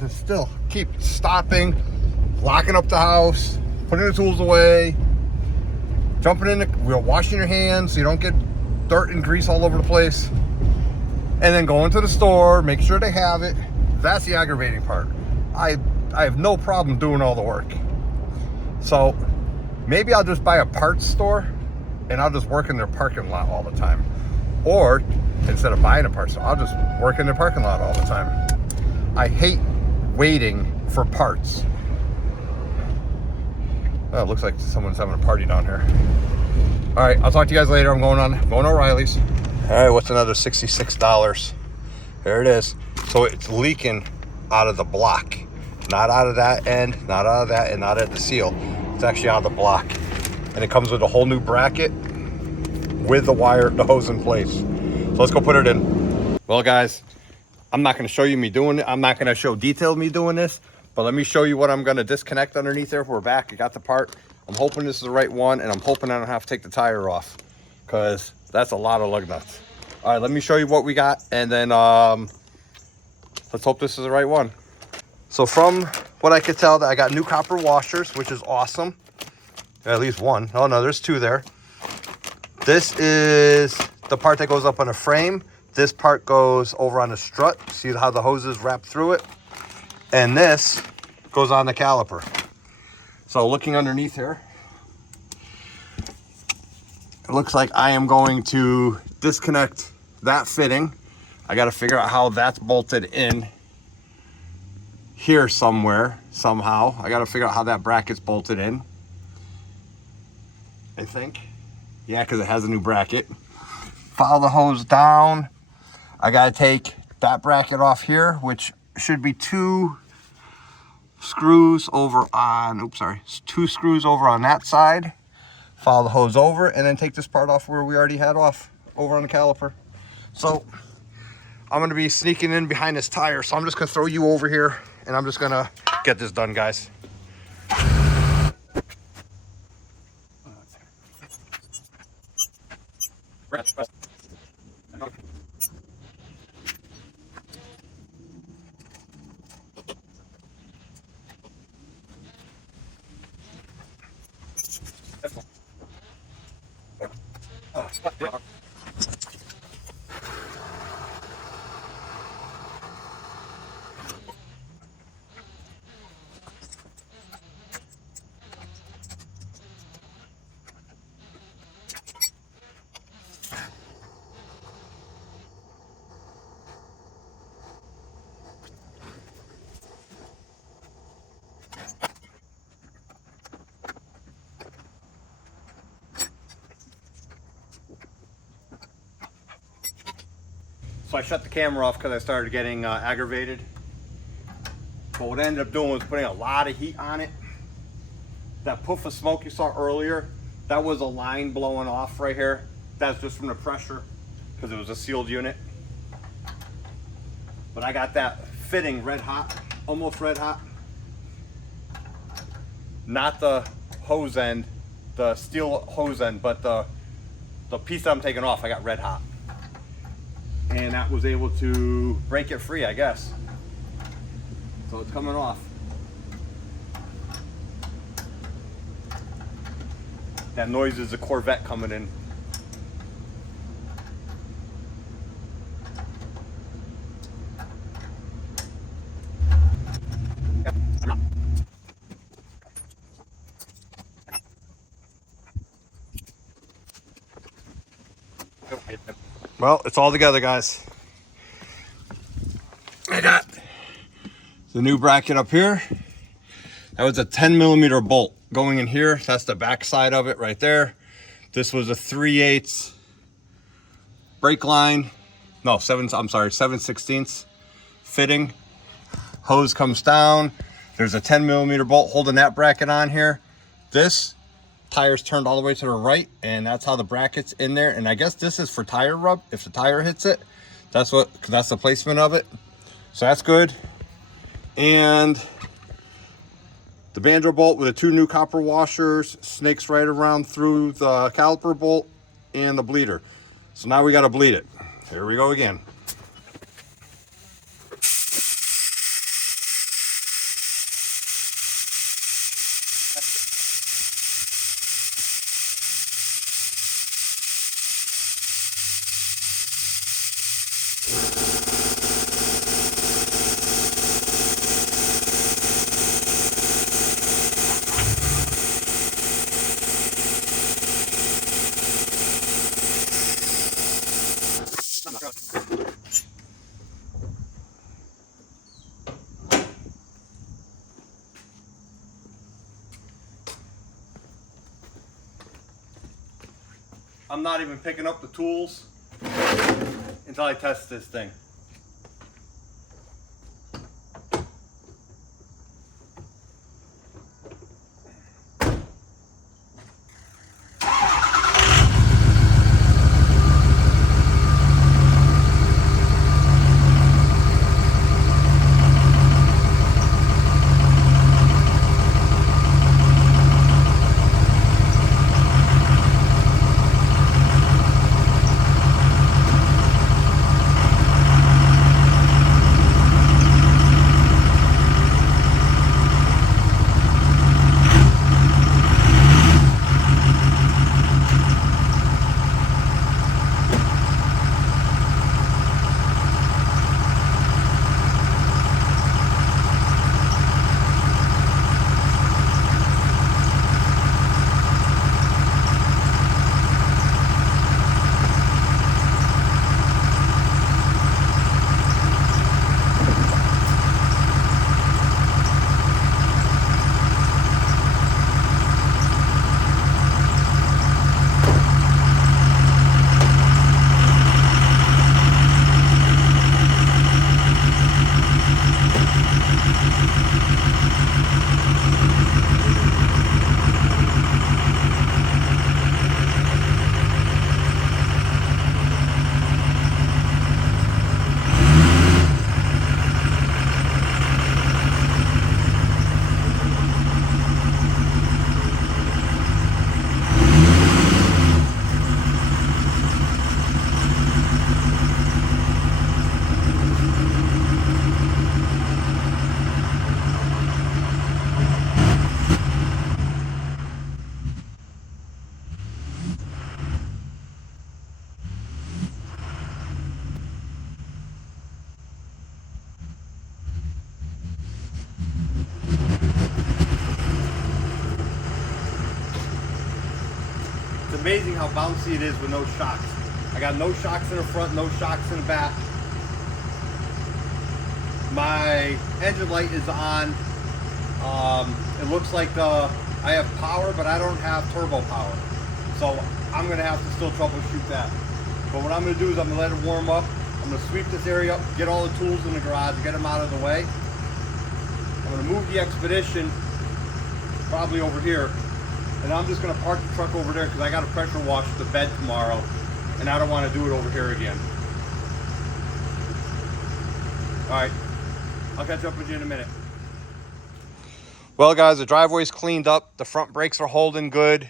still keep stopping, locking up the house, putting the tools away, jumping in the, washing your hands so you don't get dirt and grease all over the place, and then going to the store, make sure they have it. That's the aggravating part. I have no problem doing all the work. So maybe I'll just buy a parts store and I'll just work in their parking lot all the time. Or instead of buying a parts store, I'll just work in their parking lot all the time. I hate waiting for parts. Oh, it looks like someone's having a party down here. All right, I'll talk to you guys later. I'm going to O'Reilly's. All right, what's another $66? There it is. So it's leaking out of the block. Not out of that end, not out of that, and not at the seal. It's actually out of the block. And it comes with a whole new bracket with the wire, the hose in place. So let's go put it in. Well, guys, I'm not going to show you me doing it. I'm not going to show detailed me doing this, but let me show you what I'm going to disconnect underneath there. We're back. I got the part. I'm hoping this is the right one, and I'm hoping I don't have to take the tire off, because that's a lot of lug nuts. All right, let me show you what we got, and then let's hope this is the right one. So from what I could tell, that I got new copper washers, which is awesome. At least one. Oh no, there's two there. This is the part that goes up on a frame. This part goes over on the strut. See how the hoses wrap through it? And this goes on the caliper. So looking underneath here, it looks like I am going to disconnect that fitting. I got to figure out how that's bolted in here somewhere, somehow. I got to figure out how that bracket's bolted in, I think. Yeah, because it has a new bracket. Follow the hose down. I got to take that bracket off here, which should be two screws over on, two screws over on that side. Follow the hose over, and then take this part off where we already had off over on the caliper. So I'm going to be sneaking in behind this tire, so I'm just going to throw you over here, and I'm just going to get this done, guys. So I shut the camera off because I started getting aggravated. But what I ended up doing was putting a lot of heat on it. That puff of smoke you saw earlier, that was a line blowing off right here. That's just from the pressure, because it was a sealed unit. But I got that fitting red hot, almost red hot. Not the hose end, the steel hose end, but the piece that I'm taking off, I got red hot. And that was able to break it free, I guess. So it's coming off. That noise is a Corvette coming in. Well, it's all together, guys. I got the new bracket up here. That was a 10mm bolt going in here. That's the back side of it right there. This was a 3/8 brake line. No, 7/16 fitting. Hose comes down. There's a 10mm bolt holding that bracket on here. This tire's turned all the way to the right, and that's how the bracket's in there. And I guess this is for tire rub. If the tire hits it, that's the placement of it. So that's good. And the banjo bolt with the two new copper washers snakes right around through the caliper bolt and the bleeder. So now we got to bleed it. Here we go again. I'm not even picking up the tools until I test this thing. amazing how bouncy it is with no shocks. I got no shocks in the front, no shocks in the back. My engine light is on. It looks like I have power, but I don't have turbo power. So I'm gonna have to still troubleshoot that. But what I'm gonna do is I'm gonna let it warm up. I'm gonna sweep this area up, get all the tools in the garage, get them out of the way. I'm gonna move the Expedition probably over here. And I'm just gonna park the truck over there because I gotta pressure wash the bed tomorrow. And I don't wanna do it over here again. All right, I'll catch up with you in a minute. Well guys, the driveway's cleaned up. The front brakes are holding good.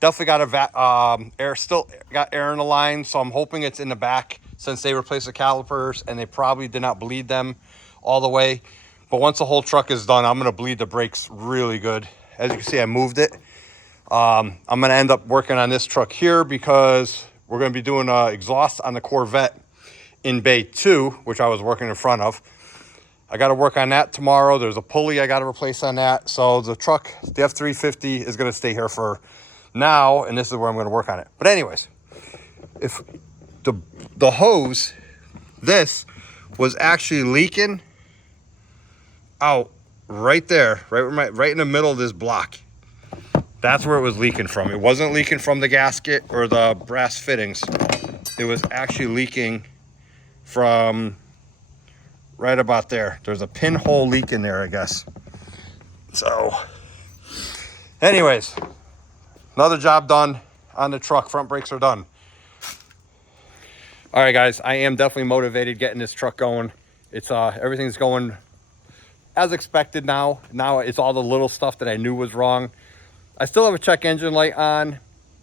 Definitely got still got air in the line, so I'm hoping it's in the back since they replaced the calipers and they probably did not bleed them all the way. But once the whole truck is done, I'm gonna bleed the brakes really good. As you can see, I moved it. I'm gonna end up working on this truck here because we're gonna be doing exhaust on the Corvette in Bay 2, which I was working in front of. I got to work on that tomorrow. There's a pulley I got to replace on that. So the truck, the F350, is going to stay here for now, and this is where I'm going to work on it. But anyways, if the hose, this was actually leaking out right there, right in the middle of this block. That's where it was leaking from. It wasn't leaking from the gasket or the brass fittings. It was actually leaking from right about there. There's a pinhole leak in there, I guess. So anyways, another job done on the truck. Front brakes are done. All right guys, I am definitely motivated getting this truck going. It's everything's going as expected now. Now it's all the little stuff that I knew was wrong. I still have a check engine light on.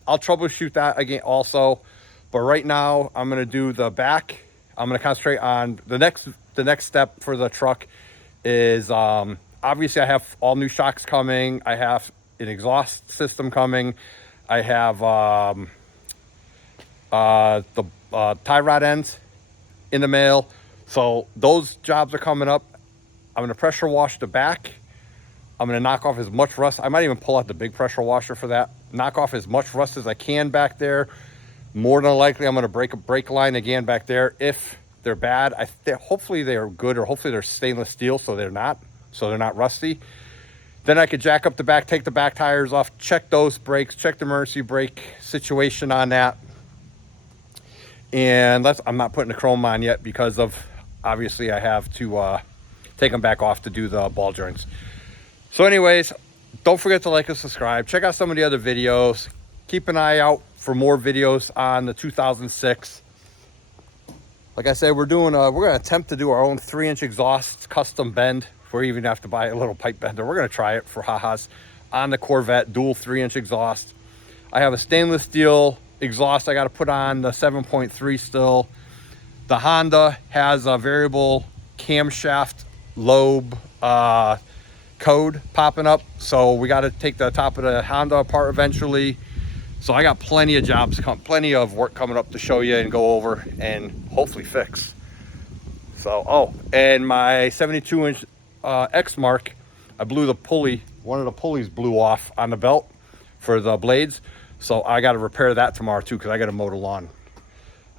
I'll troubleshoot that again also. But right now I'm gonna do the back. I'm gonna concentrate on the next step for the truck is obviously I have all new shocks coming. I have an exhaust system coming. I have the tie rod ends in the mail. So those jobs are coming up. I'm gonna pressure wash the back. I'm gonna knock off as much rust. I might even pull out the big pressure washer for that. Knock off as much rust as I can back there. More than likely, I'm gonna break a brake line again back there. If they're bad, hopefully they're good, or hopefully they're stainless steel, so they're not rusty. Then I could jack up the back, take the back tires off, check those brakes, check the emergency brake situation on that. And I'm not putting the chrome on yet because of, obviously I have to take them back off to do the ball joints. So anyways, don't forget to like and subscribe. Check out some of the other videos. Keep an eye out for more videos on the 2006. Like I said, we're gonna attempt to do our own 3-inch exhaust custom bend. We even have to buy a little pipe bender. We're gonna try it for ha-has on the Corvette, dual 3-inch exhaust. I have a stainless steel exhaust I gotta put on, the 7.3 still. The Honda has a variable camshaft lobe code popping up. So we gotta take the top of the Honda apart eventually. So I got plenty of jobs, plenty of work coming up to show you and go over and hopefully fix. So, oh, and my 72-inch X Mark, I blew the pulley. One of the pulleys blew off on the belt for the blades. So I got to repair that tomorrow too because I got to mow the lawn.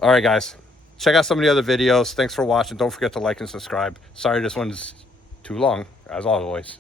All right, guys, check out some of the other videos. Thanks for watching. Don't forget to like and subscribe. Sorry this one's too long, as always.